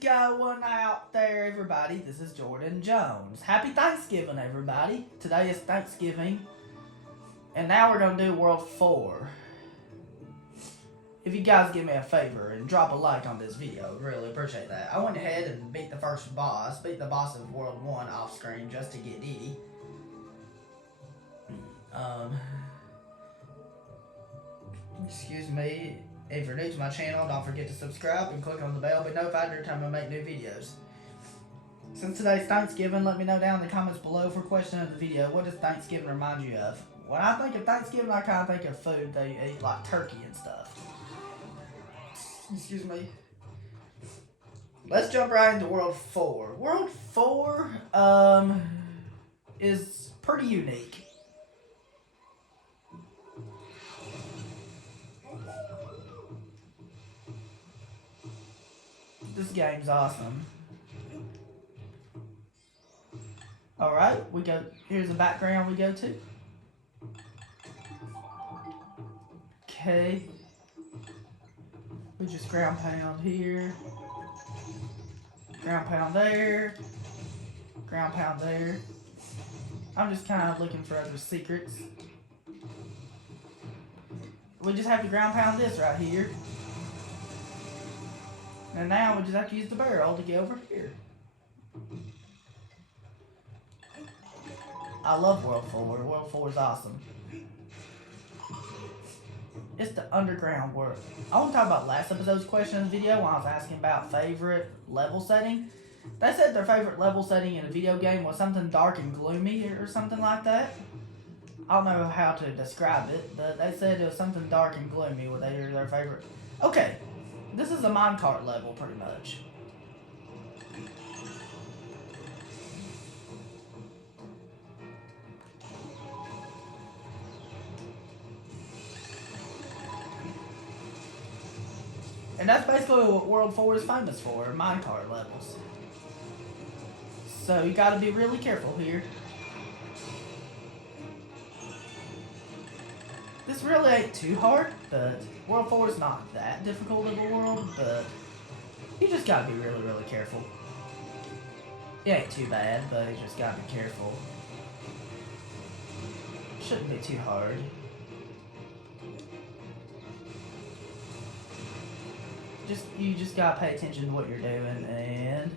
going out there, everybody? This is Jordan Jones. Happy Thanksgiving, everybody. Today is Thanksgiving, and now we're going to do World 4. If you guys give me a favor and drop a like on this video, really appreciate that. I went ahead and beat the first boss, beat the boss of World 1 off screen just to get Dee Dee. Excuse me. If you're new to my channel, don't forget to subscribe and click on the bell. Be notified every time I make new videos. Since today's Thanksgiving, let me know down in the comments below for question of the video. What does Thanksgiving remind you of? When I think of Thanksgiving, I kind of think of food they eat, like turkey and stuff. Excuse me. Let's jump right into World 4. World 4 is pretty unique. This game's awesome. Alright, here's the background we go to. Okay. We just ground pound here. Ground pound there. Ground pound there. I'm just kind of looking for other secrets. We just have to ground pound this right here. And now we just have to use the barrel to get over here. I love World 4. World 4 is awesome. It's the underground world. I want to talk about last episode's question in the video when I was asking about favorite level setting. They said their favorite level setting in a video game was something dark and gloomy or something like that. I don't know how to describe it, but they said it was something dark and gloomy with their favorite. Okay. This is a minecart level, pretty much. And that's basically what World 4 is famous for, minecart levels. So you gotta be really careful here. This really ain't too hard, but World 4 is not that difficult of a world, but you just gotta be really, really careful. It ain't too bad, but you just gotta be careful. Shouldn't be too hard. You just gotta pay attention to what you're doing, and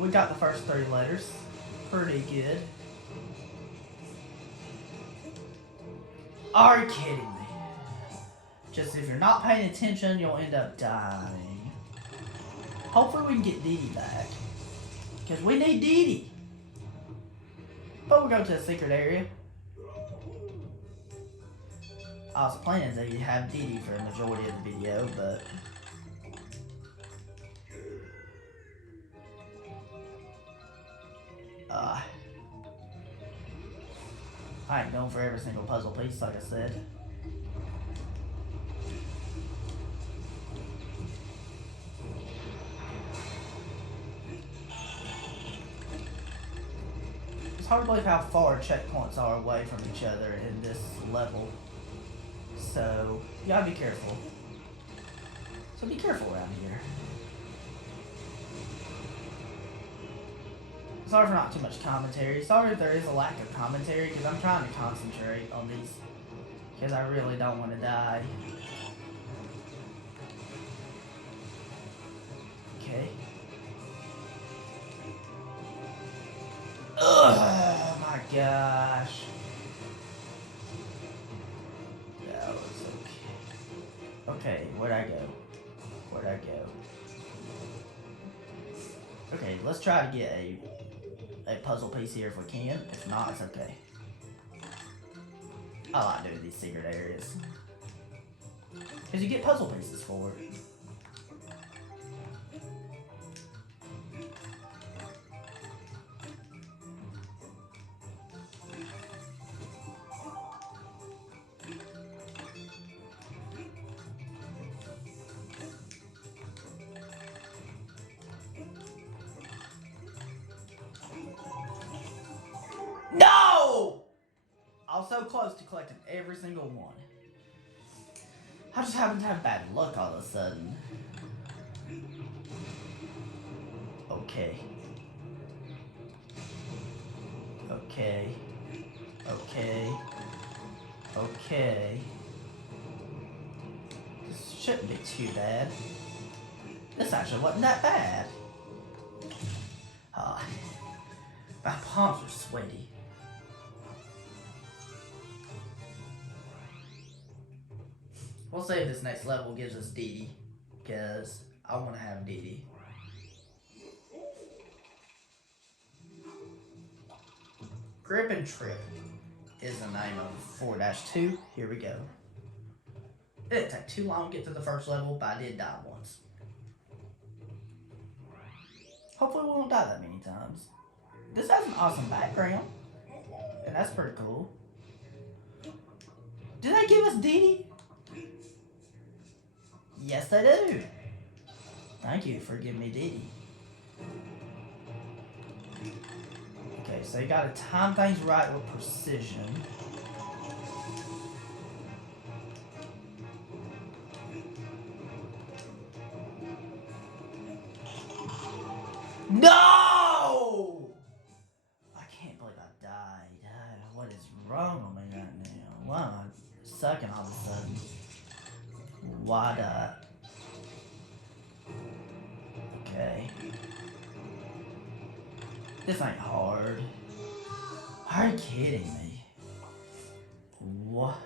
we got the first 3 letters. Pretty good. Are you kidding me? Just if you're not paying attention, you'll end up dying. Hopefully we can get Dee Dee back. Because we need Dee Dee. But we'll go to the secret area. I was planning to have Dee Dee for the majority of the video, but I ain't going for every single puzzle piece, like I said. It's hard to believe how far checkpoints are away from each other in this level. So, you gotta be careful. So be careful around here. Sorry for not too much commentary. Sorry if there is a lack of commentary, because I'm trying to concentrate on these. Because I really don't want to die. Okay. Ugh, my gosh. That was okay. Okay, where'd I go? Where'd I go? Okay, let's try to get a puzzle piece here if we can. If not, it's okay. I like doing these secret areas. Because you get puzzle pieces for it. No! I was so close to collecting every single one. I just happen to have bad luck all of a sudden. Okay. Okay. Okay. Okay. This shouldn't be too bad. This actually wasn't that bad. My palms are sweaty. We'll save this next level gives us Dee Dee, because I want to have Dee Dee. Grip and Trip is the name of 4-2. Here we go. It didn't take too long to get to the first level, but I did die once. Hopefully we won't die that many times. This has an awesome background, and that's pretty cool. Did they give us Dee Dee? Yes, they do. Thank you for giving me Dee Dee. Okay, so you gotta time things right with precision. No! I can't believe I died. What is wrong with me right now? Why am I sucking all of a sudden? Why die? Okay. This ain't hard. Are you kidding me? What?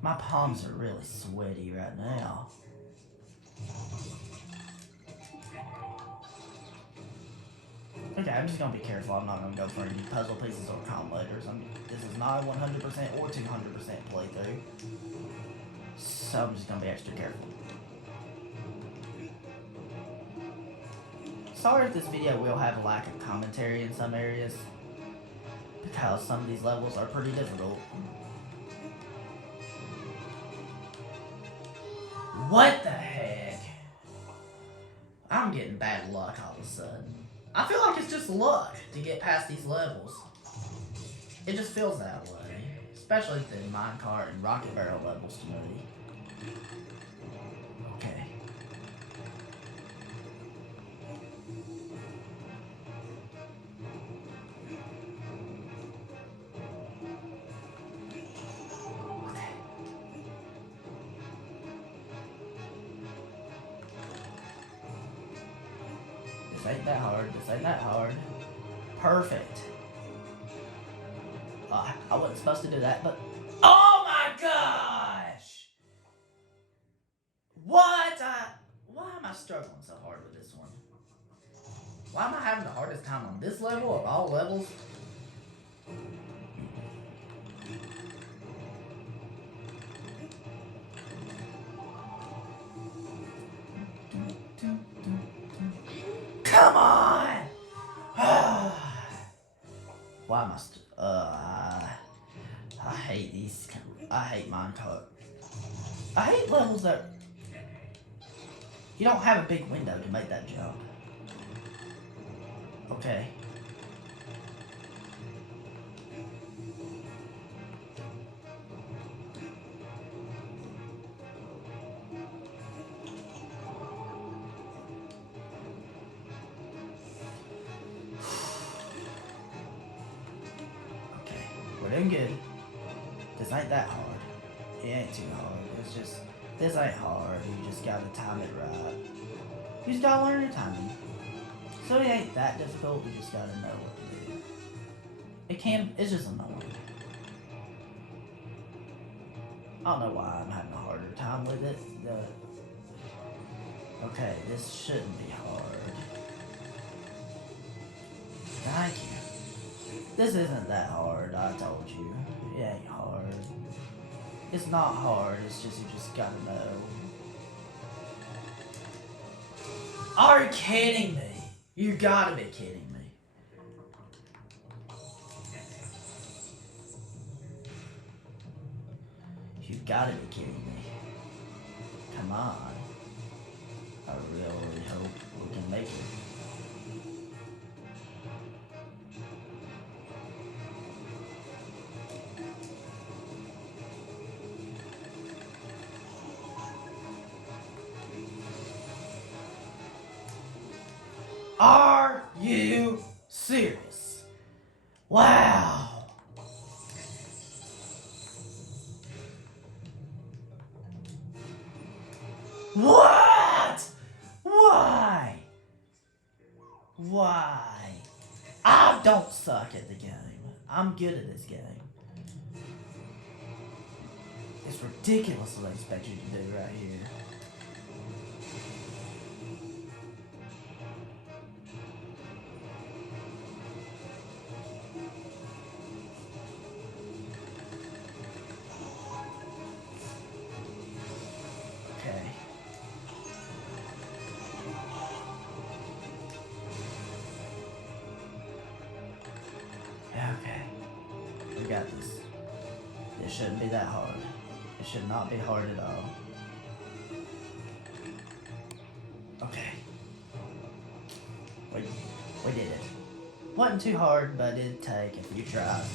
My palms are really sweaty right now. Okay, I'm just gonna be careful. I'm not gonna go for any puzzle pieces or combinators. This is not a 100% or 200% playthrough. So I'm just gonna be extra careful. Sorry if this video will have a lack of commentary in some areas, because some of these levels are pretty difficult. What the heck? I'm getting bad luck all of a sudden. I feel like it's just luck to get past these levels. It just feels that way. Especially the minecart and rocket barrel levels to me. Okay. This ain't that hard. This ain't that hard. Perfect. I wasn't supposed to do that, but... Oh my gosh! What? Why am I struggling so hard with this one? Why am I having the hardest time on this level of all levels? Come on! Why am I hate these. I hate minecart. I hate levels that you don't have a big window to make that jump. Okay. Okay, we're doing good. This ain't that hard. It ain't too hard. It's just, this ain't hard. You just gotta time it right. You just gotta learn your timing. So it ain't that difficult. You just gotta know what to do. It's just annoying. I don't know why I'm having a harder time with it. Okay, this shouldn't be hard. Thank you. This isn't that hard, I told you. It ain't hard. It's not hard, it's just you just gotta know. Are you kidding me? You gotta be kidding me. You gotta be kidding me. Come on. I really hope we can make it. Are you serious? Wow. What? Why? Why? I don't suck at the game. I'm good at this game. It's ridiculous what I expect you to do right here. Okay. Okay. We got this. This shouldn't be that hard. It should not be hard at all. Okay. We did it. Wasn't too hard, but it did take a few tries.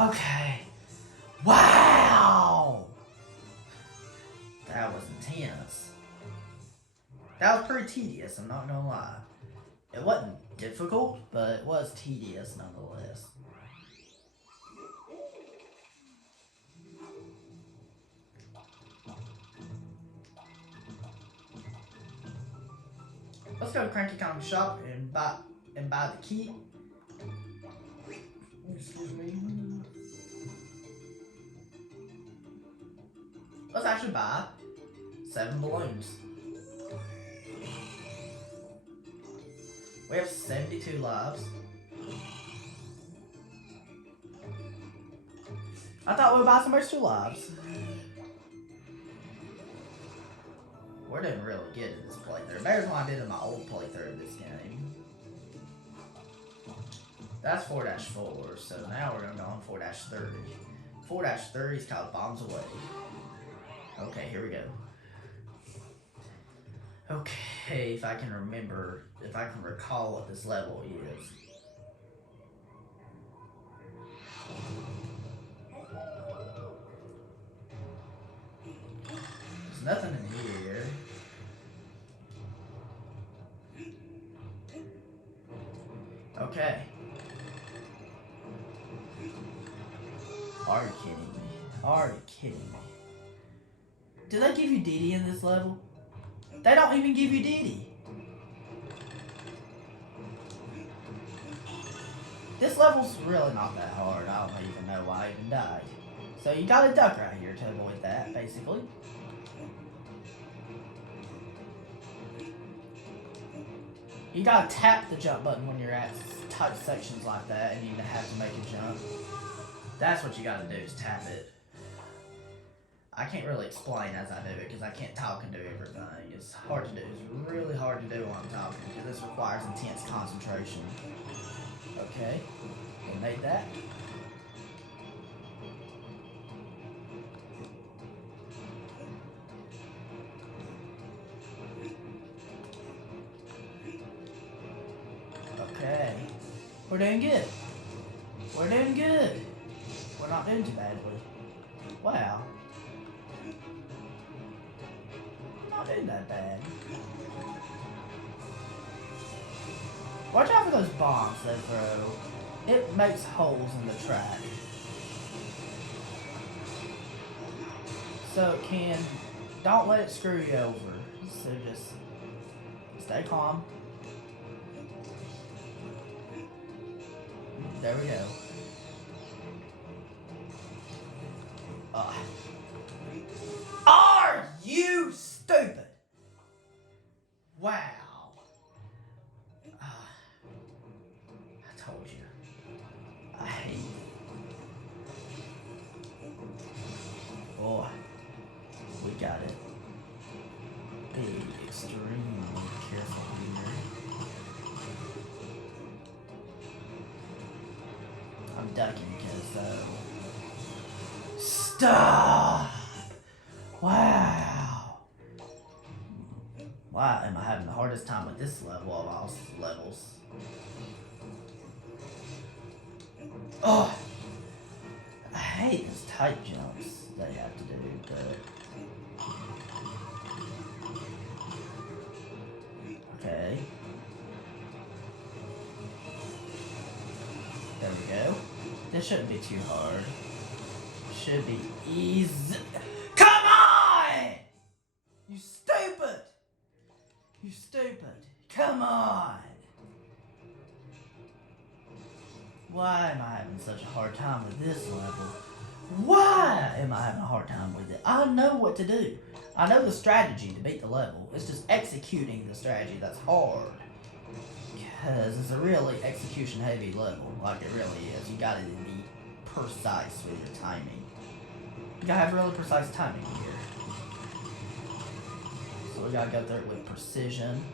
Okay. Wow! That was intense. That was pretty tedious, I'm not gonna lie. It wasn't difficult, but it was tedious nonetheless. Let's go to Cranky Kong shop and buy the key. Excuse me. Let's actually buy 7 balloons. We have 72 lives. I thought we would buy some extra lives. We're doing really good in this playthrough. Better than what I did in my old playthrough of this game. That's 4-4, so now we're gonna go on 4-30. 4-30 is called Bombs Away. Okay, here we go. Okay, if I can recall what this level is. There's nothing in here. Okay. Are you kidding me? Are you kidding me? Do they give you Diddy in this level? They don't even give you Diddy. This level's really not that hard. I don't even know why I even died. So you gotta duck right here to avoid that, basically. You gotta tap the jump button when you're at tight sections like that and you have to make a jump. That's what you gotta do, is tap it. I can't really explain as I do it because I can't talk and do everything. It's hard to do. It's really hard to do while I'm talking because this requires intense concentration. Okay, we made that. Okay, we're doing good. We're doing good. We're not doing too badly. Wow. Not doing that bad. Watch out for those bombs they throw. It makes holes in the track. So it can... Don't let it screw you over. So just... Stay calm. There we go. Are you stupid? Wow. I told you. I hate you. Boy, we got it. Be extremely careful here. I'm ducking because stop! Wow. Why am I having the hardest time with this level of all levels? Oh! I hate those tight jumps that you have to do, but... Okay. This shouldn't be too hard. Should be easy. Come on! You stupid! You stupid. Come on! Why am I having such a hard time with this level? Why am I having a hard time with it? I know what to do. I know the strategy to beat the level. It's just executing the strategy that's hard. Because it's a really execution heavy level. Like it really is. You gotta be precise with your timing. You gotta have really precise timing here. So we gotta go through it with precision.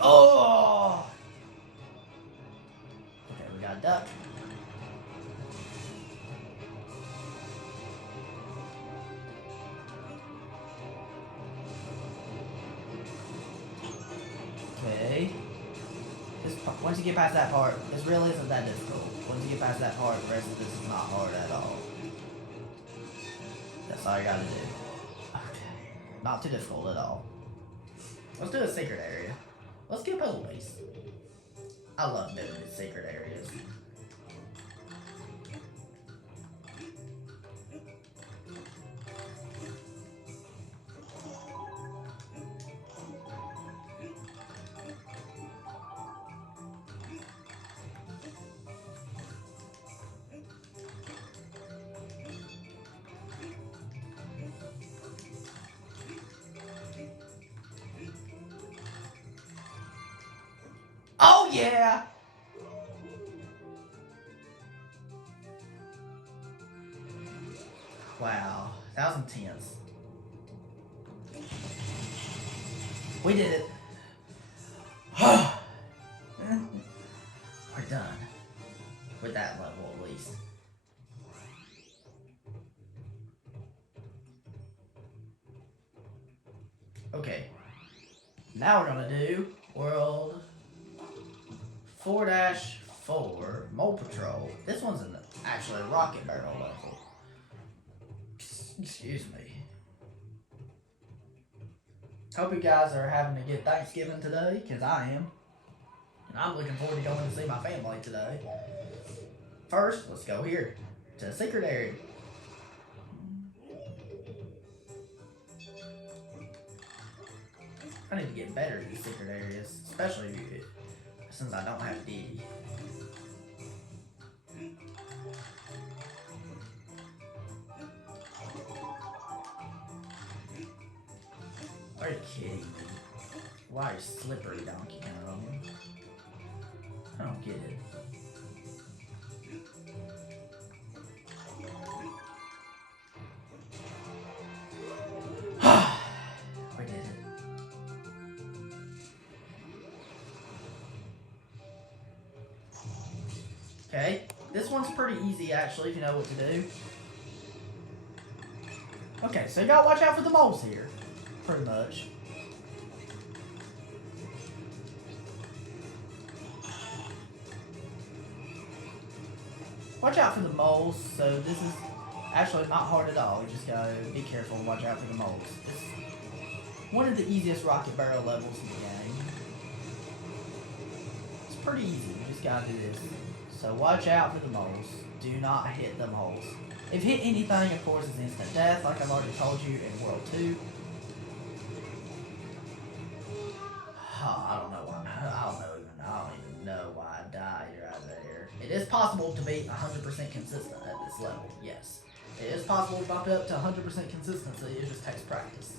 Oh! Okay, we got a duck. Okay. Once you get past that part, this really isn't that difficult. Once you get past that part, the rest of this is not hard at all. That's all you gotta do. Okay. Not too difficult at all. Let's do a secret area. Let's get a puzzle piece. I love doing these secret areas. Oh yeah! Wow, that was intense. We did it. We're done. With that level at least. Okay. Now we're gonna do World 4-4 Mole Patrol. This one's actually a rocket barrel level. Excuse me. Hope you guys are having a good Thanksgiving today, because I am. And I'm looking forward to going to see my family today. First, let's go here to the secret area. I need to get better at these secret areas, especially since I don't have Diddy. Are you kidding me? Why are you slippery, Donkey Kong? I don't get it. We did it. Okay, this one's pretty easy actually if you know what to do. Okay, so you gotta watch out for the moles here. Pretty much. Watch out for the moles, so this is actually not hard at all. You just gotta be careful and watch out for the moles. It's one of the easiest rocket barrel levels in the game. It's pretty easy, you just gotta do this. So watch out for the moles. Do not hit the moles. If you hit anything, of course, it's instant death, like I've already told you in World 2. I don't even know why I died right there. It is possible to be 100% consistent at this level, yes. It is possible to bump it up to 100% consistency, it just takes practice.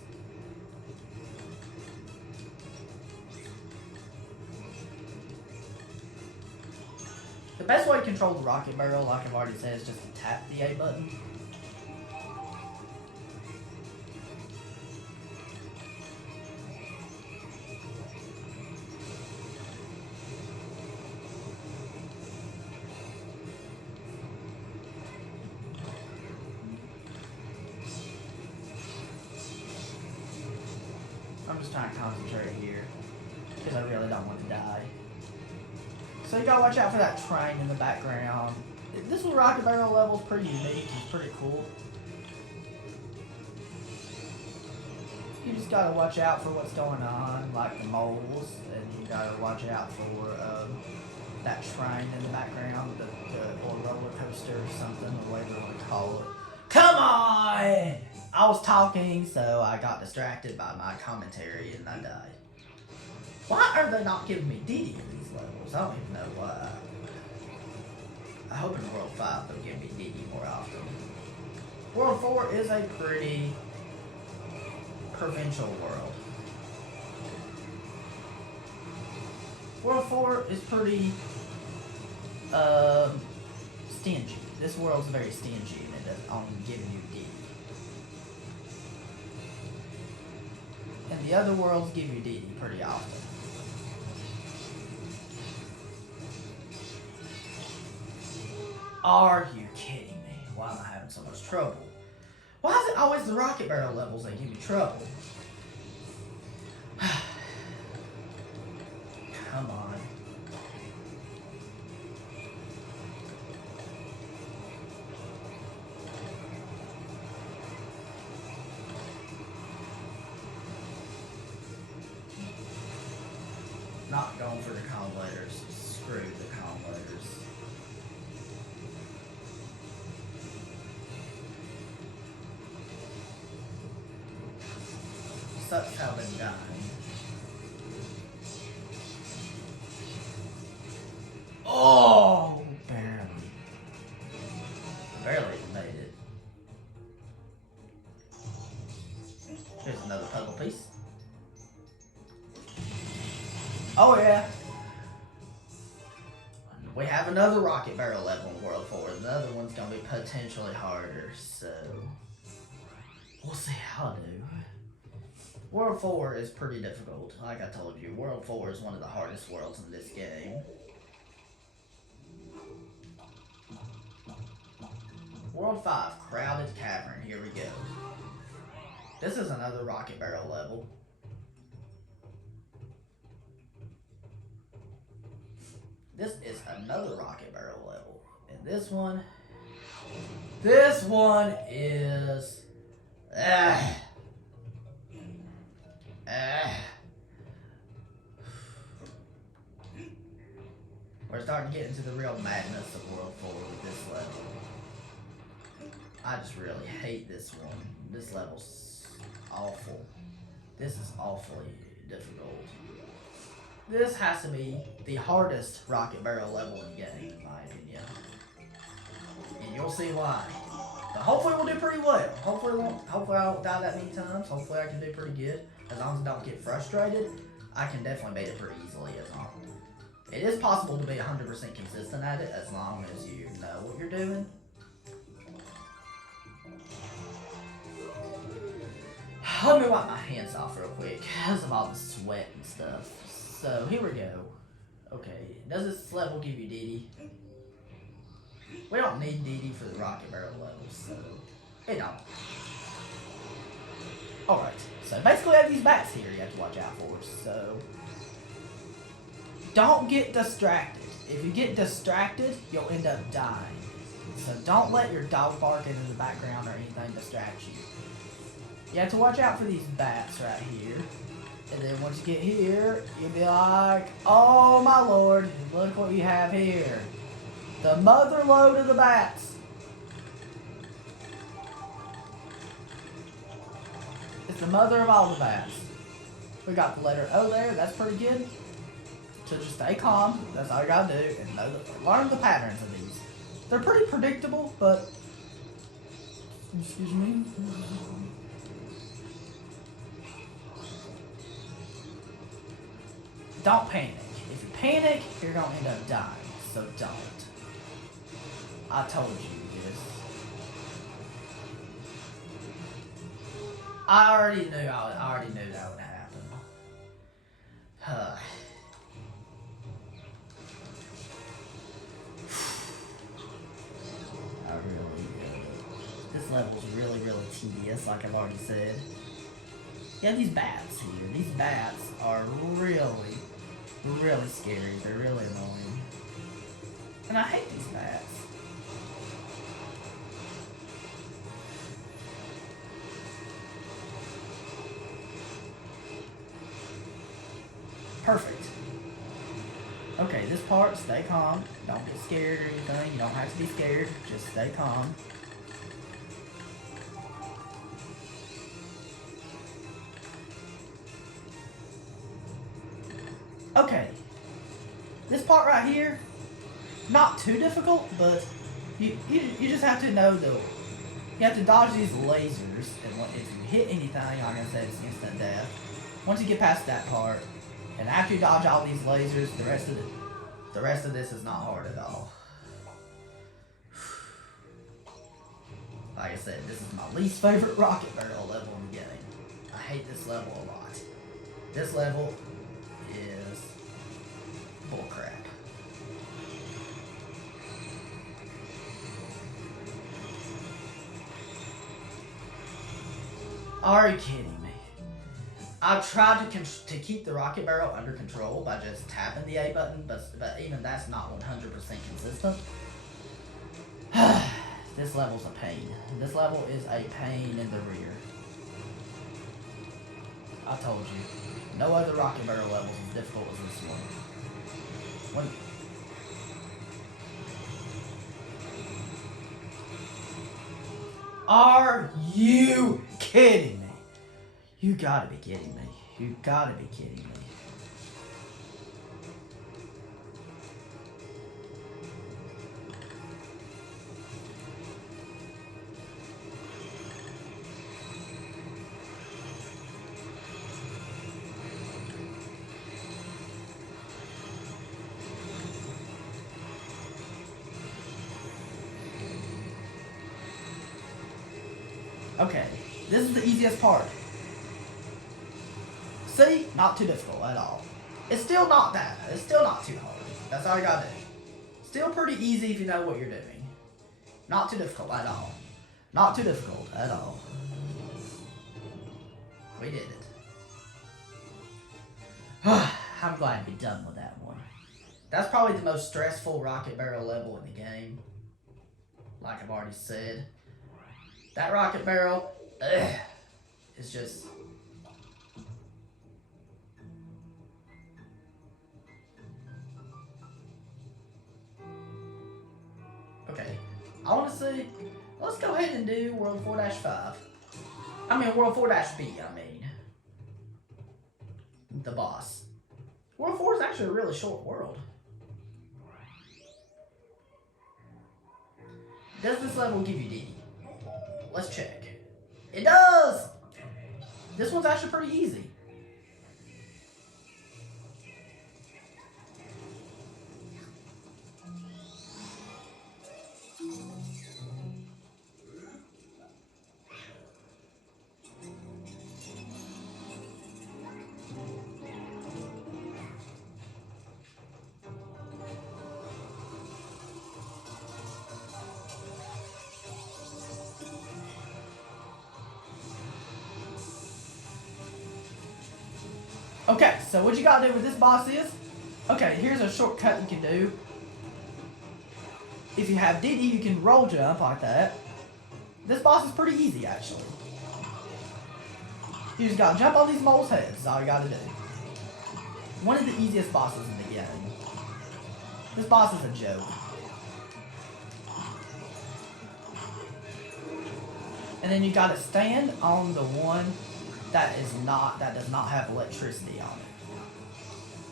The best way to control the rocket barrel, like I've already said, is just to tap the A button. I'm just trying to concentrate here, because I really don't want to die. So you gotta watch out for that train in the background. This little rocket barrel level is pretty unique, it's pretty cool. you just gotta watch out for what's going on, like the moles, and you gotta watch out for that train in the background, or roller coaster or something, or whatever you want to call it. Come on! I was talking, so I got distracted by my commentary and I died. Why are they not giving me Diddy in these levels? I don't even know why. I hope in World 5 they'll give me Diddy more often. World 4 is a pretty provincial world. World 4 is pretty stingy. This world's very stingy and it doesn't only give you Diddy. And the other worlds give you Diddy pretty often. Are you kidding me? Why am I having so much trouble? Why is it always the rocket barrel levels that give me trouble? Come on. Not going for the convolators. Screw the convolators. Such how they've done. Oh, barely. Barely made it. Here's another puzzle piece. Oh yeah. We have another rocket barrel level in World 4. Another one's gonna be potentially harder, so we'll see how I do. World 4 is pretty difficult. Like I told you, World 4 is one of the hardest worlds in this game. World 5, Crowded Cavern. Here we go. This is another rocket barrel level. This is another rocket barrel level. And this one is... We're starting to get into the real madness of World 4 with this level. I just really hate this one. This level's awful. This is awfully difficult. This has to be the hardest rocket barrel level in the game, in my opinion. And you'll see why. But hopefully we'll do pretty well. Hopefully I won't die that many times. Hopefully I can do pretty good. As long as I don't get frustrated, I can definitely beat it pretty easily. It is possible to be 100% consistent at it as long as you know what you're doing. Let me wipe my hands off real quick because of all the sweat and stuff. So here we go. Okay, does this level give you Diddy? We don't need Diddy for the rocket barrel levels, so it don't. Alright, so basically I have these bats here you have to watch out for, so don't get distracted. If you get distracted, you'll end up dying. So don't let your dog barking in the background or anything distract you. You have to watch out for these bats right here. And then once you get here, you'll be like, oh my lord, look what you have here. The mother lode of the bats. It's the mother of all the bats. We got the letter O there, that's pretty good. So just stay calm, that's all you gotta do, and learn the patterns of these. They're pretty predictable, but, excuse me. Don't panic. If you panic, you're gonna end up dying, so don't. I told you this. I already knew that would happen. This level's really, really tedious, like I've already said. Yeah, these bats here. These bats are really, really scary. They're really annoying. And I hate these bats. this part, stay calm. Don't get scared or anything. You don't have to be scared. Just stay calm. Okay. This part right here, not too difficult, but you just have to know the... You have to dodge these lasers, and if you hit anything, like I said, it's instant death. Once you get past that part, and after you dodge all these lasers, the rest of this is not hard at all. Like I said, this is my least favorite rocket barrel level in the game. I hate this level a lot. This level is bullcrap. Are you kidding me? I've tried to keep the rocket barrel under control by just tapping the A button, but even that's not 100% consistent. This level's a pain. This level is a pain in the rear. I told you. No other rocket barrel level is as difficult as this one. Are you kidding me? You gotta be kidding me. You gotta be kidding me. Okay, this is the easiest part. See? Not too difficult at all. It's still not bad. It's still not too hard. That's all you gotta do. Still pretty easy if you know what you're doing. Not too difficult at all. Not too difficult at all. We did it. I'm glad to be done with that one. That's probably the most stressful rocket barrel level in the game. Like I've already said. That rocket barrel, is just... Okay, I want to see, let's go ahead and do World 4-5. I mean, World 4-B, I mean. The boss. World 4 is actually a really short world. Does this level give you DD? Let's check. It does! This one's actually pretty easy. Okay, so what you gotta do with this boss is, okay, here's a shortcut you can do. If you have DD, you can roll jump like that. This boss is pretty easy, actually. You just gotta jump on these moles' heads, is all you gotta do. One of the easiest bosses in the game. This boss is a joke. And then you gotta stand on the one that does not have electricity on it.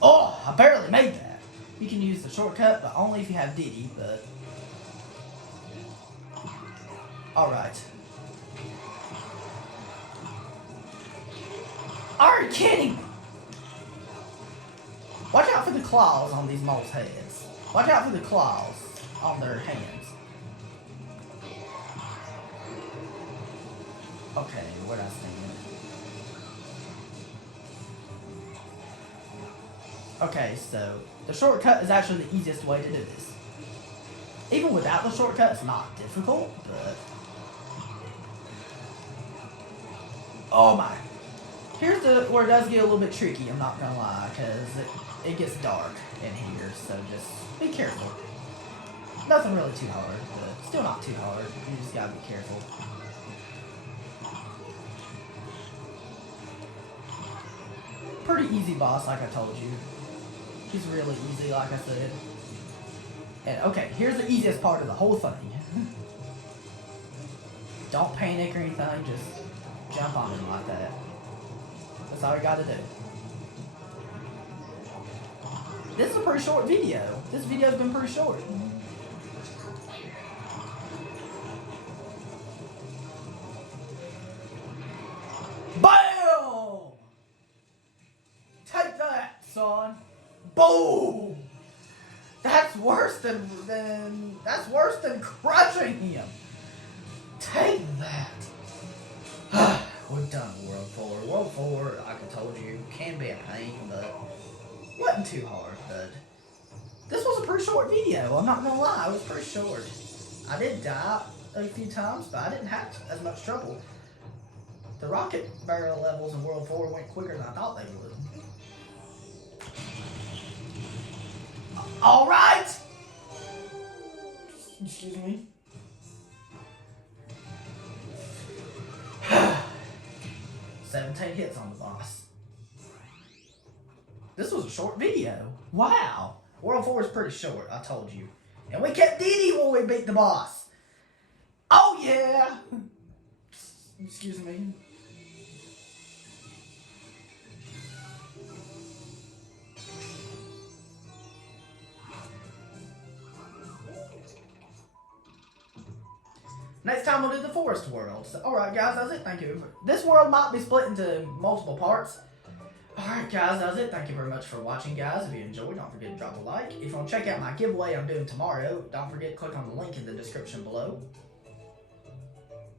Oh, I barely made that. You can use the shortcut, but only if you have Diddy, but... Alright. Are you kidding me? Watch out for the claws on these moles' heads. Watch out for the claws on their hands. Okay, where'd I stand? Okay, so the shortcut is actually the easiest way to do this. Even without the shortcut, it's not difficult, but... Oh my. Here's where it does get a little bit tricky, I'm not gonna lie, because it gets dark in here, so just be careful. Nothing really too hard, but still not too hard. You just gotta be careful. Pretty easy boss, like I told you. He's really easy, like I said. And okay, here's the easiest part of the whole thing. Don't panic or anything, just jump on him like that. That's all you gotta do. This is a pretty short video. This video's been pretty short. BAM! Take that, son. Boom! That's worse than crushing him. Take that. We're done with World 4. World 4, like I told you, can be a pain, but wasn't too hard, bud. This was a pretty short video, I'm not gonna lie, it was pretty short. I did die a few times, but I didn't have as much trouble. The rocket barrel levels in World 4 went quicker than I thought they would. Alright! Excuse me. 17 hits on the boss. This was a short video. Wow. World 4 is pretty short, I told you. And we kept Diddy when we beat the boss. Oh yeah! Excuse me. Next time we'll do the forest world. So, alright guys, that's it. Thank you. This world might be split into multiple parts. Alright guys, that's it. Thank you very much for watching, guys. If you enjoyed, don't forget to drop a like. If you want to check out my giveaway I'm doing tomorrow, don't forget to click on the link in the description below.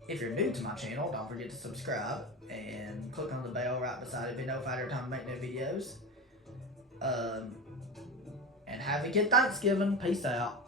If you're new to my channel, don't forget to subscribe and click on the bell right beside it to be notified every time I make new videos. And have a good Thanksgiving. Peace out.